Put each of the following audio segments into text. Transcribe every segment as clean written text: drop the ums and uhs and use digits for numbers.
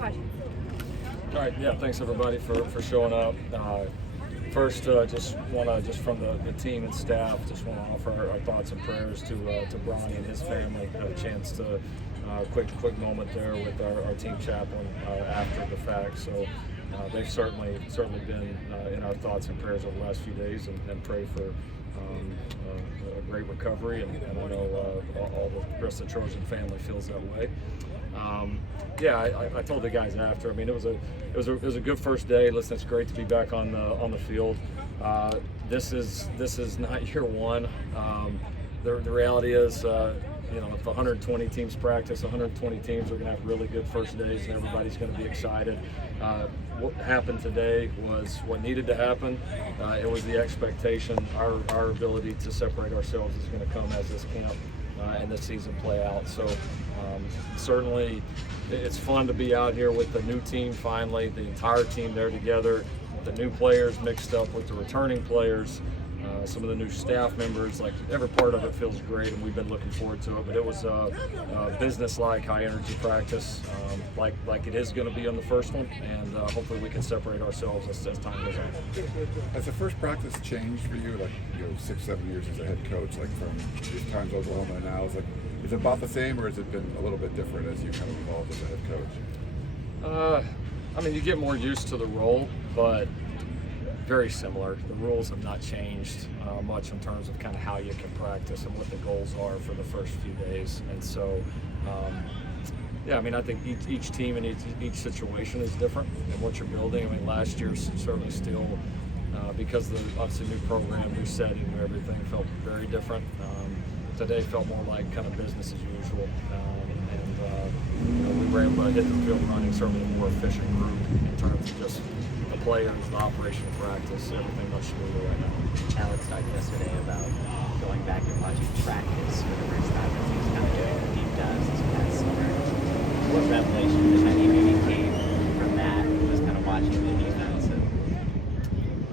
All right, yeah, thanks everybody for showing up. First, just from the team and staff, just want to offer our thoughts and prayers to Bronny and his family. Had a chance to quick moment there with our team chaplain after the fact. So they've certainly been in our thoughts and prayers over the last few days, and pray for a great recovery. And I know all the rest of the Trojan family feels that way. I told the guys after. I mean, it was a good first day. Listen, it's great to be back on the field. This is not year one. The reality is, if 120 teams practice, 120 teams are going to have really good first days, and everybody's going to be excited. What happened today was what needed to happen. It was the expectation. Our ability to separate ourselves is going to come as this camp and this season play out. So certainly it's fun to be out here with the new team finally, the entire team there together, the new players mixed up with the returning players, some of the new staff members. Like, every part of it feels great, and we've been looking forward to it. But it was a business-like, high-energy practice, like it is going to be on the first one, and hopefully we can separate ourselves as time goes on. Has the first practice changed for you, 6-7 years as a head coach, like from these times Oklahoma and now? Is it about the same, or has it been a little bit different as you kind of evolved as a head coach? You get more used to the role, but very similar. The rules have not changed much in terms of kind of how you can practice and what the goals are for the first few days. And so, I think each team and each situation is different in what you're building. Last year certainly still, because of the obviously new program, new setting, everything felt very different. Today felt more like kind of business as usual. We were able to hit the field running, certainly a more efficient group in terms of just the players, the operation of practice, everything much smoother right now. Alex talked yesterday about going back and watching practice for the first time as he was kind of doing the deep dives this past summer. What revelation, if any, maybe came from that, was kind of watching the defense?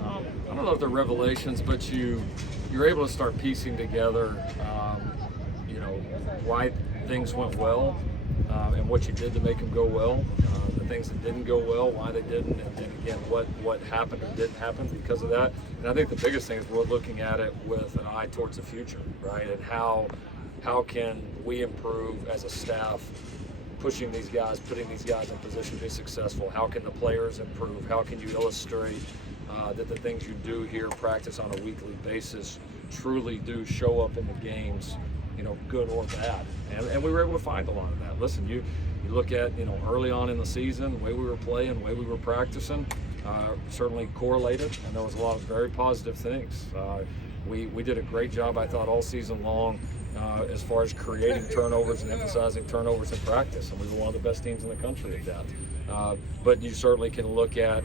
I don't know if they're revelations, but you're able to start piecing together, why things went well, and what you did to make them go well, the things that didn't go well, why they didn't, and again, what happened or didn't happen because of that. And I think the biggest thing is we're looking at it with an eye towards the future, right? And how can we improve as a staff, pushing these guys, putting these guys in position to be successful? How can the players improve? How can you illustrate that the things you do here, practice on a weekly basis, truly do show up in the games, good or bad? And we were able to find a lot of that. Listen, you look at, early on in the season, the way we were playing, the way we were practicing, certainly correlated, and there was a lot of very positive things. We did a great job, I thought, all season long as far as creating turnovers and emphasizing turnovers in practice, and we were one of the best teams in the country at that. But you certainly can look at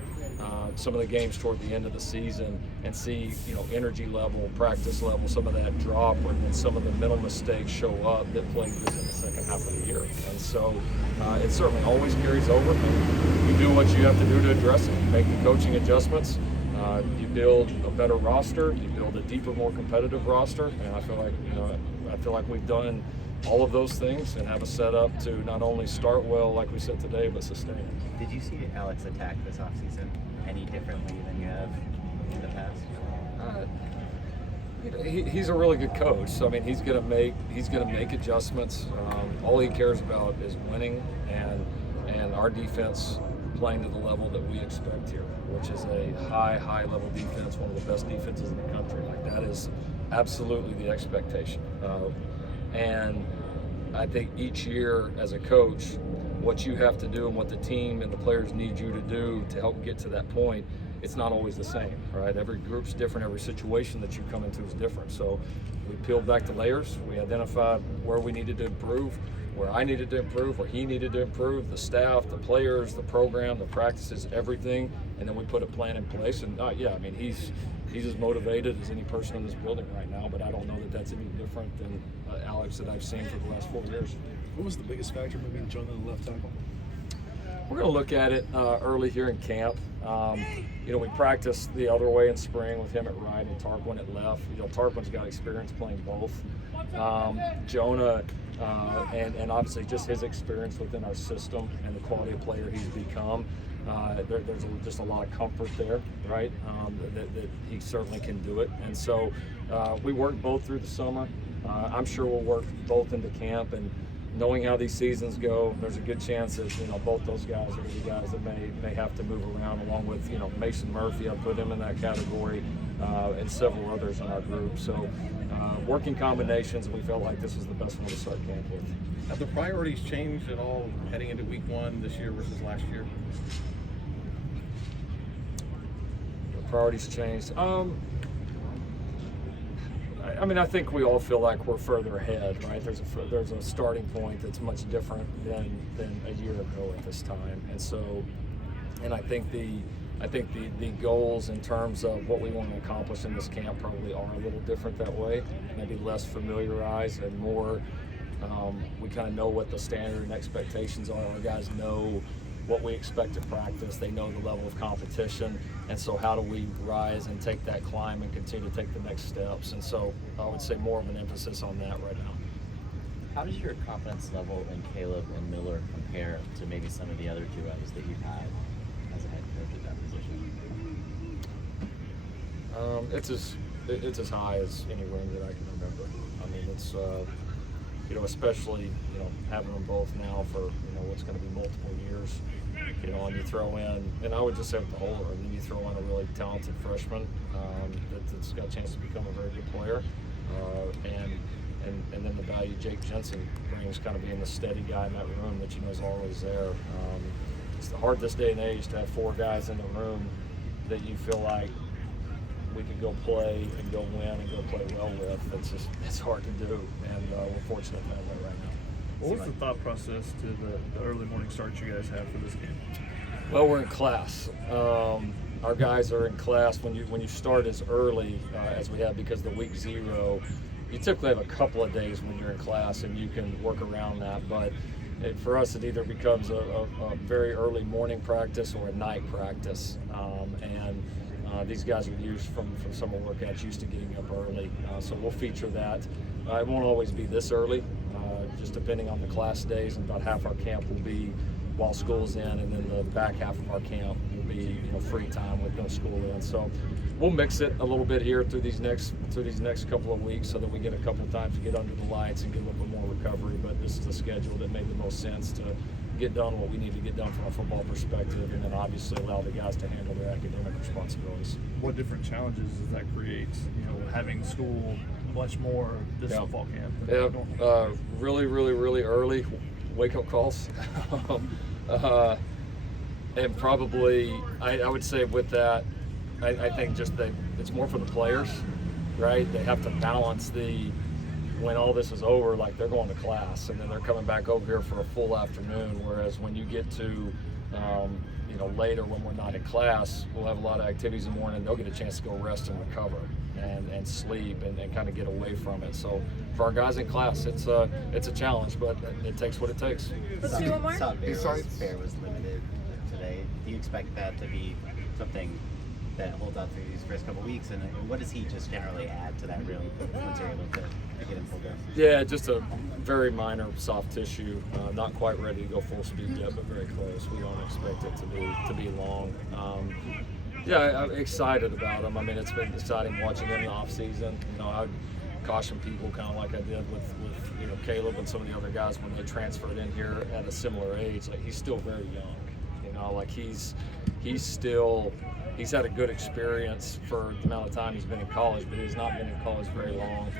some of the games toward the end of the season and see, energy level, practice level, some of that drop, and then some of the mental mistakes show up that plagued us in the second half of the year. And so it certainly always carries over. And you do what you have to do to address it. You make the coaching adjustments. You build a better roster. You build a deeper, more competitive roster. And I feel like we've done all of those things and have a setup to not only start well, like we said today, but sustain it. Did you see Alex attack this offseason any differently than you have in the past? He's a really good coach. So he's gonna make adjustments. All he cares about is winning and our defense playing to the level that we expect here, which is a high level defense, one of the best defenses in the country. Like, that is absolutely the expectation. And I think each year as a coach, what you have to do and what the team and the players need you to do to help get to that point, it's not always the same, right? Every group's different, every situation that you come into is different. So we peeled back the layers, we identified where we needed to improve, where I needed to improve, where he needed to improve, the staff, the players, the program, the practices, everything, and then we put a plan in place. And he's as motivated as any person in this building right now, but I don't know that that's any different than Alex that I've seen for the last 4 years. What was the biggest factor moving Jonah to the left tackle? We're going to look at it early here in camp. We practiced the other way in spring with him at right and Tarquin at left. Tarquin's got experience playing both. Jonah and obviously just his experience within our system and the quality of player he's become. There's just a lot of comfort there, right? That he certainly can do it. And so we worked both through the summer. I'm sure we'll work both into camp, and knowing how these seasons go, there's a good chance that both those guys are the guys that may have to move around, along with Mason Murphy. I put him in that category, and several others in our group. So working combinations, we felt like this was the best one to start camp with. Have the priorities changed at all heading into week 1 this year versus last year? The priorities changed. I mean, I think we all feel like we're further ahead, right? There's a starting point that's much different than a year ago at this time, and so, and I think the goals in terms of what we want to accomplish in this camp probably are a little different that way. Maybe less familiarized and more. We kind of know what the standard and expectations are. Our guys know what we expect to practice. They know the level of competition, and so how do we rise and take that climb and continue to take the next steps? And so I would say more of an emphasis on that right now. How does your confidence level in Caleb and Miller compare to maybe some of the other duos that you've had as a head coach at that position? It's as high as any room that I can remember. I mean, it's especially having them both now for what's going to be multiple years. And you throw in, and I would just say with the whole, and then you throw in a really talented freshman that's got a chance to become a very good player, and then the value Jake Jensen brings, kind of being the steady guy in that room that is always there. It's hard this day and age to have 4 guys in the room that you feel like we could go play and go win and go play well with. It's hard to do, and we're fortunate to have that right now. What was the thought process to the early morning start you guys have for this game? Well, we're in class. Our guys are in class. When you start as early as we have, because the week 0, you typically have a couple of days when you're in class, and you can work around that. But for us, it either becomes a very early morning practice or a night practice, and these guys are used from summer workouts, used to getting up early, so we'll feature that. It won't always be this early, just depending on the class days, and about half our camp will be while school's in, and then the back half of our camp will be free time with no school in. So we'll mix it a little bit here through these next couple of weeks, so that we get a couple of times to get under the lights and get a little bit more recovery. But this is the schedule that made the most sense to get done what we need to get done from a football perspective, and then obviously allow the guys to handle their academic responsibilities. What different challenges does that create? Having school much more this football camp. Yeah, really early wake-up calls. And probably, I would say with that, I think just it's more for the players, right? They have to balance when all this is over, like they're going to class and then they're coming back over here for a full afternoon, whereas when you get to later, when we're not in class, we'll have a lot of activities in the morning. They'll get a chance to go rest and recover and sleep and kind of get away from it. So for our guys in class, it's a challenge, but it takes what it takes. Let's do one more. Fair was limited today. Do you expect that to be something that holds out through these first couple weeks? And what does he just generally add to that room once you're able to get him pulled in? Yeah, just a very minor soft tissue. Not quite ready to go full speed yet, but very close. We don't expect it to be long. I'm excited about him. I mean, it's been exciting watching him in the off season. I caution people, kind of like I did with Caleb and some of the other guys when they transferred in here at a similar age. Like, he's still very young. Like he's had a good experience for the amount of time he's been in college, but he's not been in college very long.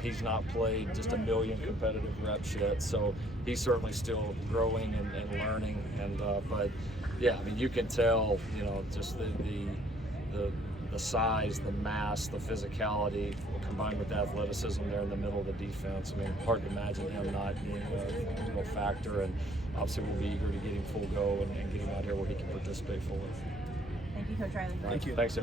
He's not played just a million competitive reps yet, so he's certainly still growing and learning. But yeah, I mean, you can tell, just the size, the mass, the physicality, combined with the athleticism there in the middle of the defense. I mean, hard to imagine him not being a real factor, and obviously we'll be eager to get him full go and get him out here where he can participate fully. Thank you, Coach Riley. Thank you. Thanks, everybody.